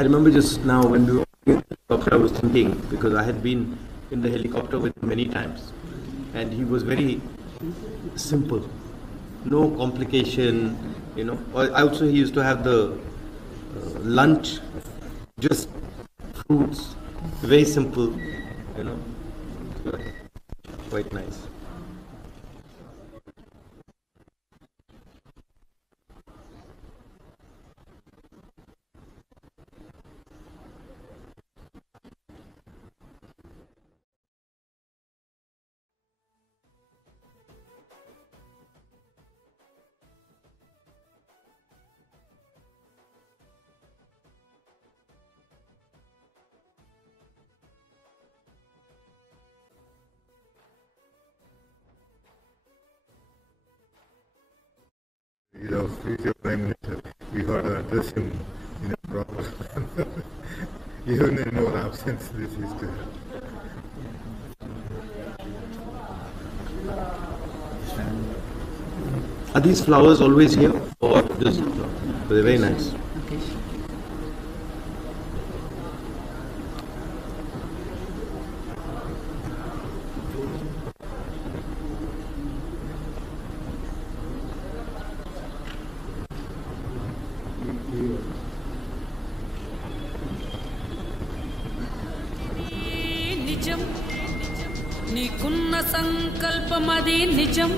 I remember just now when we were in the helicopter, I was thinking, because I had been in the helicopter with him many times, and he was very simple, no complication, you know. Also, he used to have the lunch, just fruits, very simple, you know, quite nice. He's our future Prime Minister. We got to address him in a proper manner. Even in our absence, this is to happen. Are these flowers always here, or just they're very nice? నిజం నీకున్న సంకల్పమది నిజం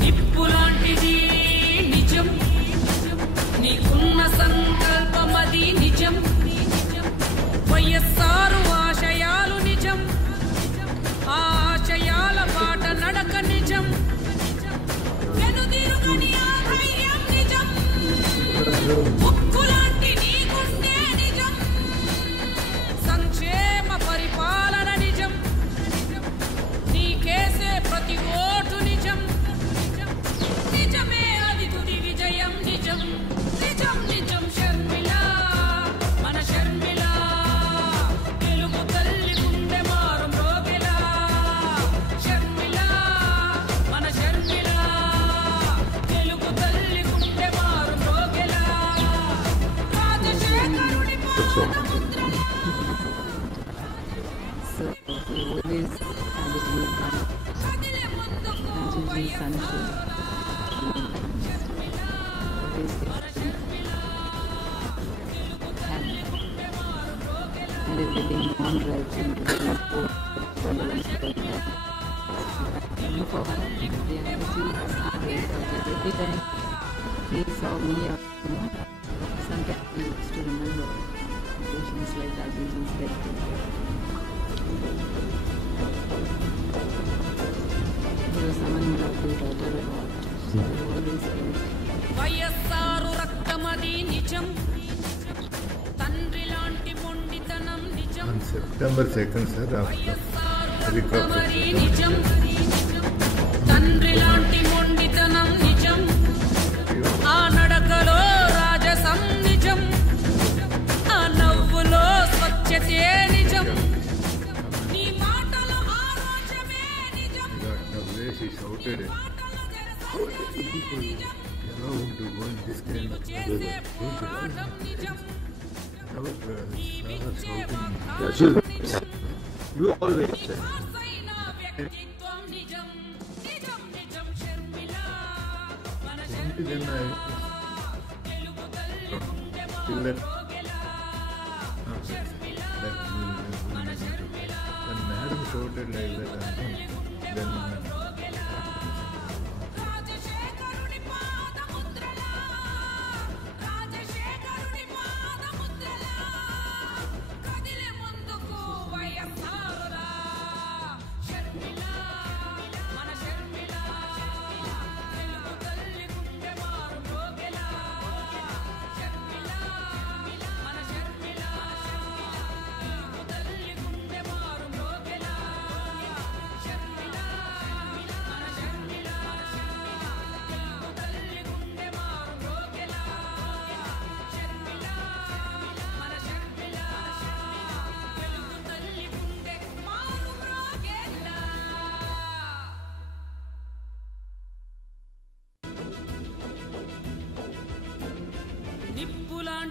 నిప్పులాంటిది నిజం నీకున్న సంకల్పమది నిజం వైఎస్ఆర్ ఆశయాలు నిజం ఆశయాల బాట నడక నిజం వెనుదిరుగని ఆ ధైర్యం నిజం ఉక్కులాంటి నీ గుండె నిజం సంక్షేమ పరిపాలన నిజం నీకేసే ప్రతి ఓటు నిజం నిజమే అది తుది విజయం నిజం నిజం నిజం షర్మిల మన షర్మిల తెలుగు తల్లి గుండె మారం రోగెలా షర్మిల మన షర్మిల తెలుగు తల్లి గుండె మారం రోగెలా రాజశేఖరుడి పాదముద్రల కదిలే ముందుకు YSR and everything on right into the for her. Every time he saw me, sometimes he used to remember occasions like that. He was dead. He was someone who loved his daughter a lot. So he always cared. YSR రక్తమది నిజం తండ్రి లాంటి మొండితనం నిజం On September 2nd, sir, after YSR helicopter. రక్తమది నిజం తండ్రి లాంటి మొండితనం నిజం ఆ నడకలో రాజసం నిజం ఆ నవ్వులో స్వచ్ఛతే నిజం నీ మాటలో ఆరోగ్యమే నిజం The way she shouted it, మాటలో జనసంఖ్య నిజం allow him to go in this kind of చేసే పోరాటం నిజం shouting. Yeah, she's you always say. ఆసైన వ్యక్తిత్వం నిజం నిజం నిజం షర్మిల మన Then I తెలుగు తల్లి గుండె feel that రోగెలా Sharmila when Madam shouted like that, then రోగెలా రాజశేఖరుడి పాదముద్రల రాజశేఖరుడి పాదముద్రల కదిలే ముందుకు వైఎస్ఆర్లా షర్మిల మన షర్మిల తెలుగు తల్లి గుండె మారు రోగెలా షర్మిల మన షర్మిల తెలుగు తల్లి గుండె మారు రోగెలా షర్మిల మన షర్మిల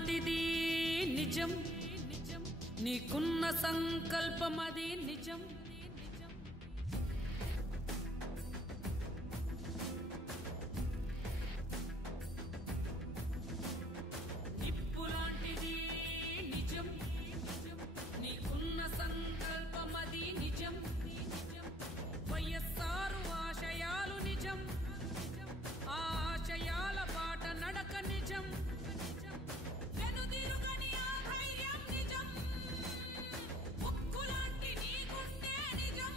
లాంటిది నిజం నీకున్న సంకల్పం అది నిజం నిప్పు లాంటిది నిజం నీకున్న సంకల్పం అది నిజం వైఎస్ఆర్ ఆశయాలు నిజం ఆ ఆశయాల బాట నడక నిజం వెనుదిరుగని ఆ ధైర్యం నిజం ఉక్కులాంటి నీ గుండె నిజం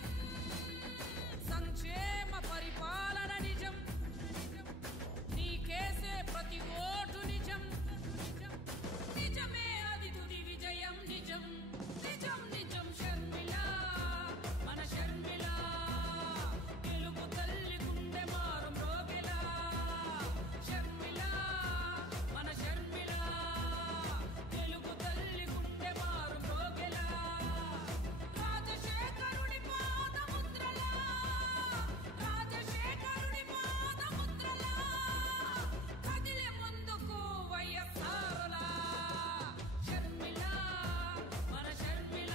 సంక్షేమ పరిపాలన నిజం నీకేసే ప్రతి ఓటు నిజం నిజమే అది తుది విజయం నిజం నిజం నిజం షర్మిల మన షర్మిల తెలుగు తల్లి గుండె మారం రోగిలా షర్మిల మన షర్మిల తెలుగు తల్లి గుండె మారం రోగిలా రాజశేఖరుడి పాదముద్రలా రాజశేఖరుడి పాదముద్రలా కదిలే ముందుకు వైఎస్ఆర్లా షర్మిల మన షర్మిల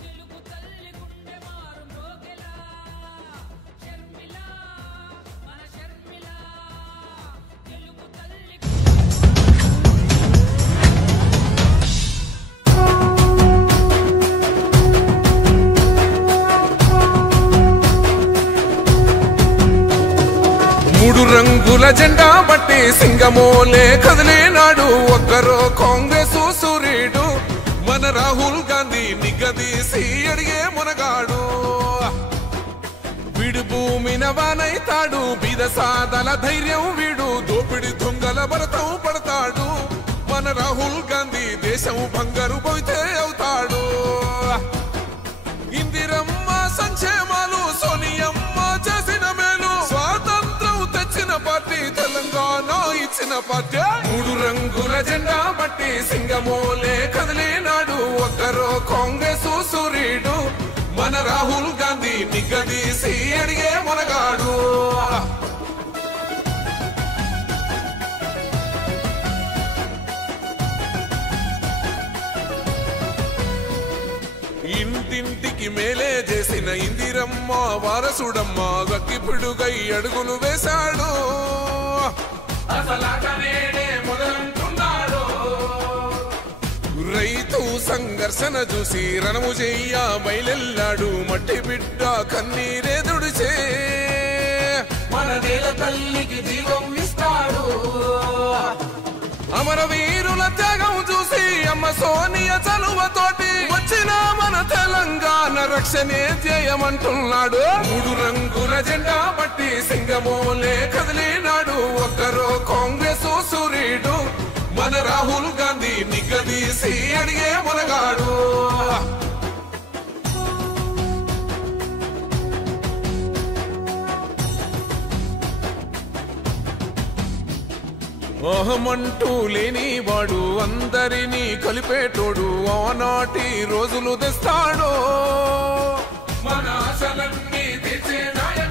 తెలుగు తల్లి గుండె మారం రోగిలా షర్మిల మన షర్మిల తెలుగు తల్లి మూడు రంగుల జెండా బట్టి సింగమోలే కదిలేనాడు ఒక్కరో కాంగ్రెస్ సూర్యుడు మన రాహుల్ గాంధీ నిగదీసి అడిగే మునగాడు వీడు భూమిన వానైతాడు బీద సాదల ధైర్యం వీడు దోపిడి దొంగల భరతం పడతాడు మన రాహుల్ గాంధీ దేశం బంగారు పోయితే అవుతాడు ఇందిరమ్మ సంక్షేమాలు సోనియమ్మ చేసిన మేలు స్వాతంత్రం తెచ్చిన పార్టీ తెలంగాణ ఇచ్చిన పార్టీ మూడు రంగుల జెండా బట్టి సింగమోలే కదిలేనాడు ఒక్కరో కాంగ్రెస్ సూర్యుడు మన రాహుల్ గాంధీ నిగదీసి అడిగే మునగాడు ఇంటింటికి మేలే చేసిన ఇందిరమ్మ వారసుడమ్మ గక్కిపిడుగై అడుగులు వేశాడు రైతు సంఘర్షణ చూసి రణము చెయ్య బయలెల్లాడు మట్టి బిడ్డ కన్నీరే దుడిచే మన నేల తల్లికి జీవం ఇస్తాడు అమరవీరుల త్యాగం చూసి అమ్మ సోనియ చలువతోటి వచ్చిన మన తెలంగాణ రక్షణే ధ్యేయమంటున్నాడు మూడు రంగుల జెండా బట్టి సింగమోలే కదిలేనాడు ఒక్కరో కాంగ్రెస్ సూర్యుడు మన రాహుల్ గాంధీ నిగదీసి అడిగే మునగాడు అహమంటూ లేని వాడు అందరినీ కలిపేటోడు ఆనాటి రోజులు తెస్తాడు మన ఆశలన్నీ తీర్చే నాయకుడు